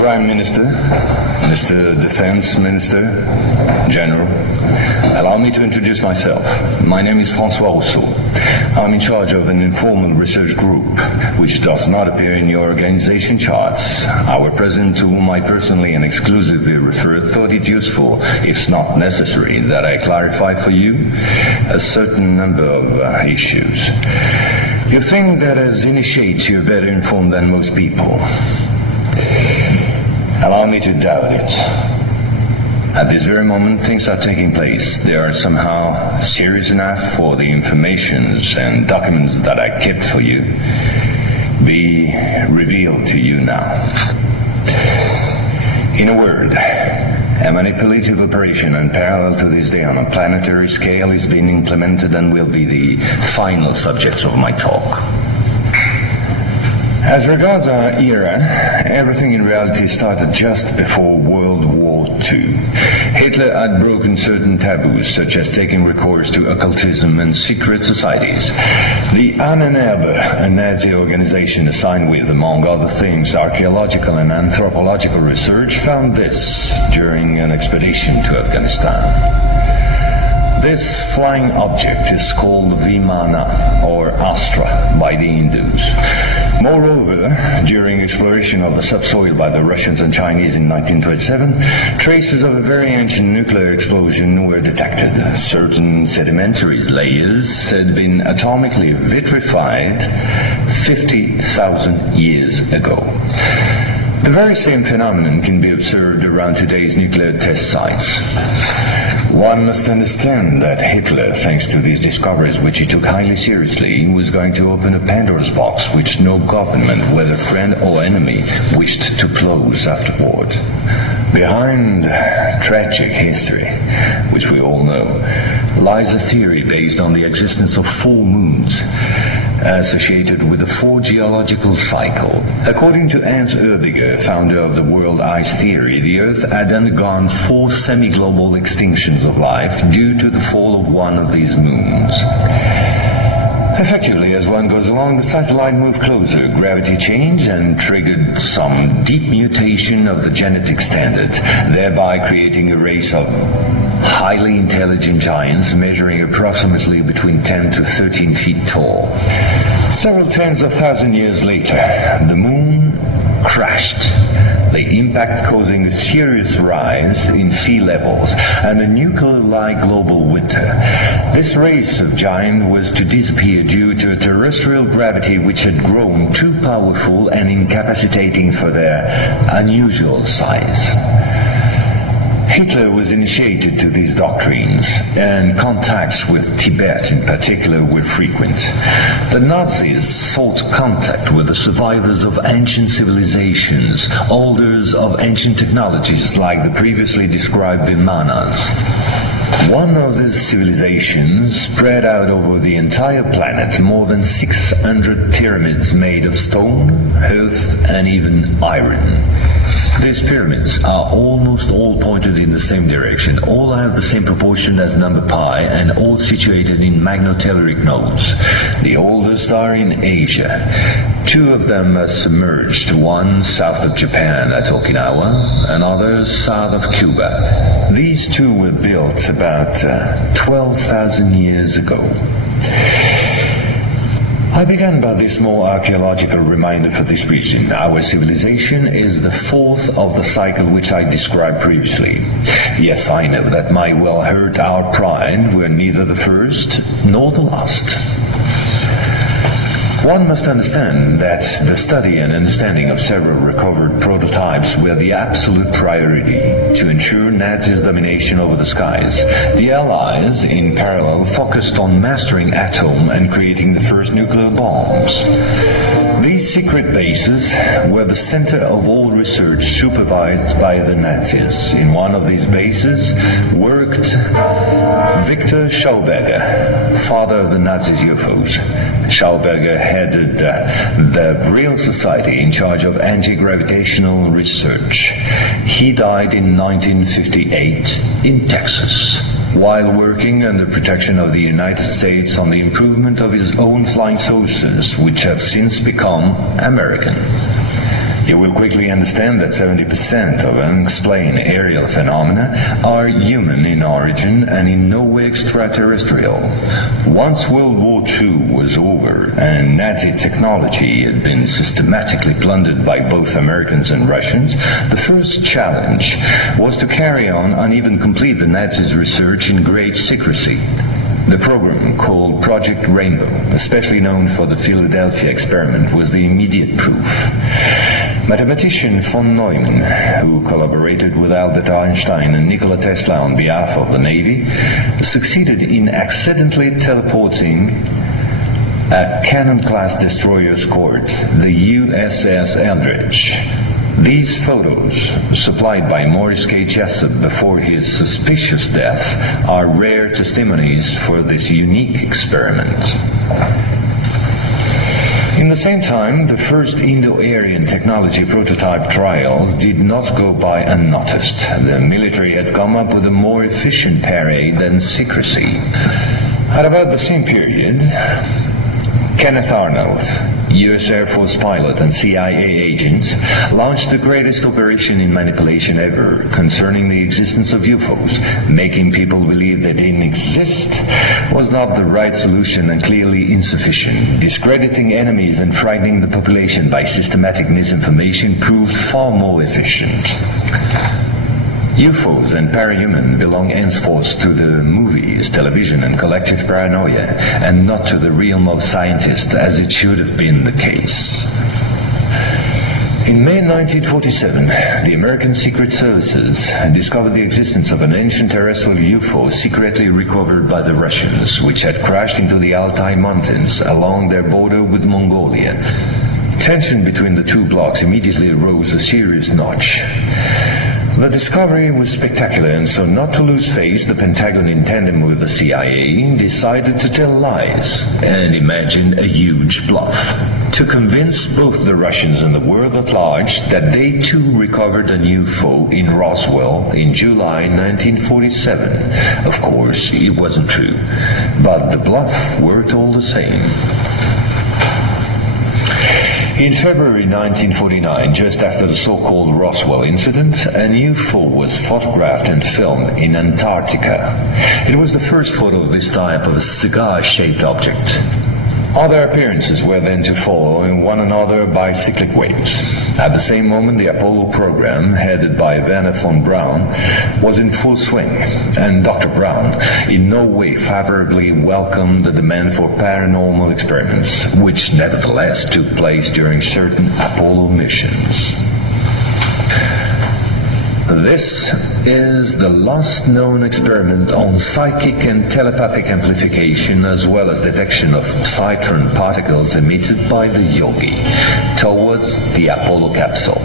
Prime Minister, Mr. Defense Minister, General, allow me to introduce myself. My name is François Rousseau. I'm in charge of an informal research group, which does not appear in your organization charts. Our president, to whom I personally and exclusively refer, thought it useful, if not necessary, that I clarify for you a certain number of issues. You think that as initiates you're better informed than most people. Allow me to doubt it. At this very moment, things are taking place. They are somehow serious enough for the informations and documents that I kept for you be revealed to you now. In a word, a manipulative operation unparalleled to this day on a planetary scale is being implemented and will be the final subject of my talk. As regards our era, everything in reality started just before World War II. Hitler had broken certain taboos, such as taking recourse to occultism and secret societies. The Ahnenerbe, a Nazi organization assigned with, among other things, archaeological and anthropological research, found this during an expedition to Afghanistan. This flying object is called Vimana, or Astra, by the Hindus. Moreover, during exploration of the subsoil by the Russians and Chinese in 1927, traces of a very ancient nuclear explosion were detected. Certain sedimentary layers had been atomically vitrified 50,000 years ago. The very same phenomenon can be observed around today's nuclear test sites. One must understand that Hitler, thanks to these discoveries which he took highly seriously, was going to open a Pandora's box which no government, whether friend or enemy, wished to close afterward. Behind tragic history, which we all know, lies a theory based on the existence of full moons associated with the four geological cycle. According to Hans Erbiger, founder of the world ice theory, the Earth had undergone 4 semi-global extinctions of life due to the fall of one of these moons. Effectively, as one goes along, the satellite moved closer, gravity changed and triggered some deep mutation of the genetic standard, thereby creating a race of highly intelligent giants measuring approximately between 10 to 13 feet tall. Several tens of thousands of years later, the moon crashed, the impact causing a serious rise in sea levels and a nuclear-like global winter. This race of giants was to disappear due to a terrestrial gravity which had grown too powerful and incapacitating for their unusual size. Hitler was initiated to these doctrines, and contacts with Tibet in particular were frequent. The Nazis sought contact with the survivors of ancient civilizations, holders of ancient technologies like the previously described Vimanas. One of these civilizations spread out over the entire planet more than 600 pyramids made of stone, earth, and even iron. These pyramids are almost all pointed in the same direction, all have the same proportion as number pi, and all situated in magnetotelluric nodes. The oldest are in Asia. 2 of them are submerged, one south of Japan at Okinawa, another south of Cuba. These 2 were built about 12,000 years ago. I began by this more archaeological reminder for this reason. Our civilization is the 4th of the cycle which I described previously. Yes, I know that might well hurt our pride. We're neither the first nor the last. One must understand that the study and understanding of several recovered prototypes were the absolute priority to ensure Nazis' domination over the skies. The Allies, in parallel, focused on mastering atom and creating the first nuclear bombs. These secret bases were the center of all research supervised by the Nazis. In one of these bases worked Victor Schauberger, father of the Nazis' UFOs. Schauberger headed the Vril Society in charge of anti-gravitational research. He died in 1958 in Texas, while working under protection of the United States on the improvement of his own flying saucers, which have since become American. You will quickly understand that 70% of unexplained aerial phenomena are human in origin and in no way extraterrestrial. Once World War II was over and Nazi technology had been systematically plundered by both Americans and Russians, the first challenge was to carry on and even complete the Nazis' research in great secrecy. The program, called Project Rainbow, especially known for the Philadelphia experiment, was the immediate proof. Mathematician von Neumann, who collaborated with Albert Einstein and Nikola Tesla on behalf of the Navy, succeeded in accidentally teleporting a Cannon-class destroyer escort, the USS Eldridge. These photos, supplied by Morris K. Jessup before his suspicious death, are rare testimonies for this unique experiment. In the same time, the first Indo-Aryan technology prototype trials did not go by unnoticed. The military had come up with a more efficient parade than secrecy. At about the same period, Kenneth Arnold, U.S. Air Force pilot and CIA agent, launched the greatest operation in manipulation ever concerning the existence of UFOs. Making people believe they didn't exist was not the right solution and clearly insufficient. Discrediting enemies and frightening the population by systematic misinformation proved far more efficient. UFOs and parahuman belong henceforth to the movies, television, and collective paranoia, and not to the realm of scientists, as it should have been the case. In May 1947, the American Secret Services discovered the existence of an ancient terrestrial UFO secretly recovered by the Russians, which had crashed into the Altai Mountains along their border with Mongolia. Tension between the two blocs immediately rose a serious notch. The discovery was spectacular, and so not to lose face, the Pentagon, in tandem with the CIA, decided to tell lies and imagine a huge bluff to convince both the Russians and the world at large that they too recovered an UFO in Roswell in July 1947. Of course, it wasn't true, but the bluff worked all the same. In February 1949, just after the so-called Roswell incident, an UFO was photographed and filmed in Antarctica. It was the first photo of this type of a cigar-shaped object. Other appearances were then to follow in one another by cyclic waves. At the same moment, the Apollo program, headed by Werner von Braun, was in full swing, and Dr. Braun in no way favorably welcomed the demand for paranormal experiments, which nevertheless took place during certain Apollo missions. This is the last known experiment on psychic and telepathic amplification, as well as detection of citron particles emitted by the yogi towards the Apollo capsule.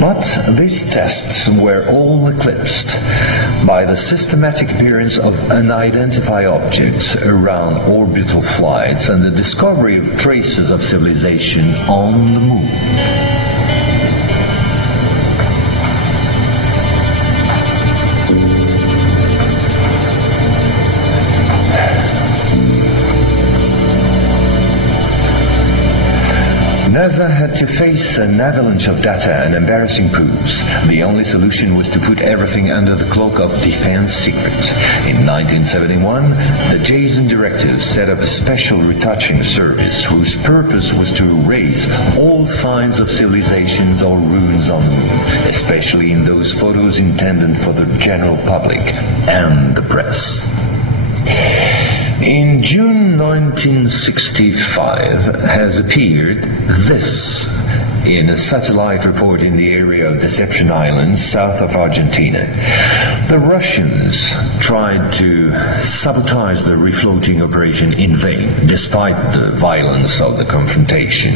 But these tests were all eclipsed by the systematic appearance of unidentified objects around orbital flights and the discovery of traces of civilization on the moon. NASA had to face an avalanche of data and embarrassing proofs. The only solution was to put everything under the cloak of defense secret. In 1971, the Jason Directive set up a special retouching service whose purpose was to erase all signs of civilizations or ruins on the moon, especially in those photos intended for the general public and the press. In June 1965 has appeared this in a satellite report in the area of Deception Islands, south of Argentina. The Russians tried to sabotage the refloating operation in vain, despite the violence of the confrontation.